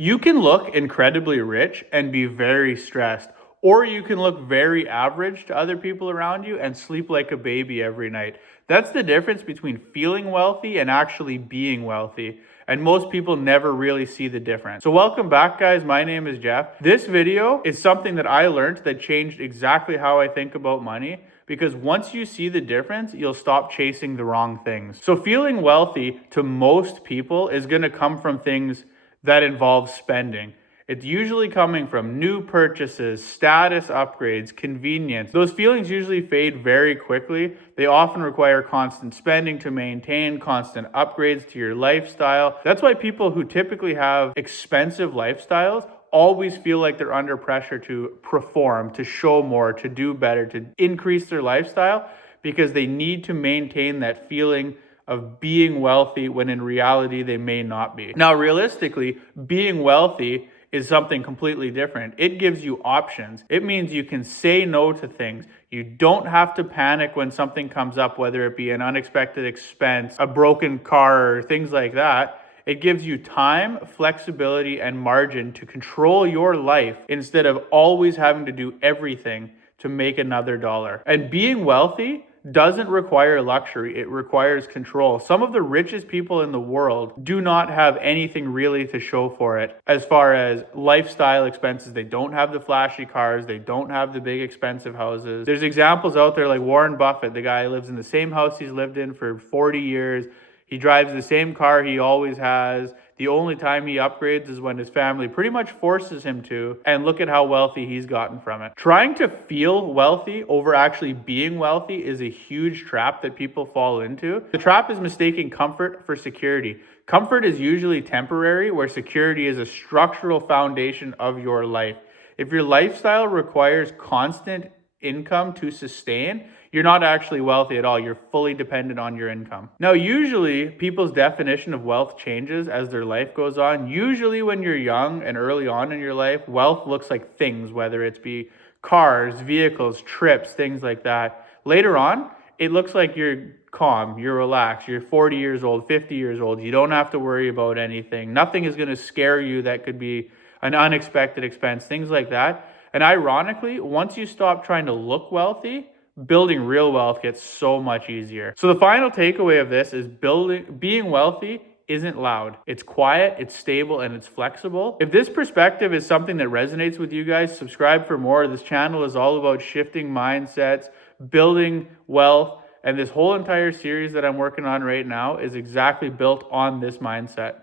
You can look incredibly rich and be very stressed, or you can look very average to other people around you and sleep like a baby every night. That's the difference between feeling wealthy and actually being wealthy. And most people never really see the difference. So welcome back, guys. My name is Jeff. This video is something that I learned that changed exactly how I think about money, because once you see the difference, you'll stop chasing the wrong things. So feeling wealthy to most people is going to come from things that involve spending. It's usually coming from new purchases, status upgrades, convenience. Those feelings usually fade very quickly. They often require constant spending to maintain, constant upgrades to your lifestyle. That's why people who typically have expensive lifestyles always feel like they're under pressure to perform, to show more, to do better, to increase their lifestyle, because they need to maintain that feeling of being wealthy when in reality they may not be. Now, realistically, being wealthy is something completely different. It gives you options. It means you can say no to things. You don't have to panic when something comes up, whether it be an unexpected expense, a broken car, or things like that. It gives you time, flexibility, and margin to control your life instead of always having to do everything to make another dollar. And being wealthy doesn't require luxury, it requires control. Some of the richest people in the world do not have anything really to show for it. As far as lifestyle expenses, they don't have the flashy cars, they don't have the big expensive houses. There's examples out there like Warren Buffett, the guy who lives in the same house he's lived in for 40 years. He drives the same car he always has. The only time he upgrades is when his family pretty much forces him to, and look at how wealthy he's gotten from it. Trying to feel wealthy over actually being wealthy is a huge trap that people fall into. The trap is mistaking comfort for security. Comfort is usually temporary, where security is a structural foundation of your life. If your lifestyle requires constant income to sustain, you're not actually wealthy at all. You're fully dependent on your income. Now, usually people's definition of wealth changes as their life goes on. Usually when you're young and early on in your life, wealth looks like things, whether it's be cars, vehicles, trips, things like that. Later on, it looks like you're calm, you're relaxed, you're 40 years old, 50 years old. You don't have to worry about anything. Nothing is going to scare you that could be an unexpected expense, things like that. And ironically, once you stop trying to look wealthy, building real wealth gets so much easier. So the final takeaway of this is being wealthy isn't loud. It's quiet, it's stable, and it's flexible. If this perspective is something that resonates with you guys, subscribe for more. This channel is all about shifting mindsets, building wealth, and this whole entire series that I'm working on right now is exactly built on this mindset.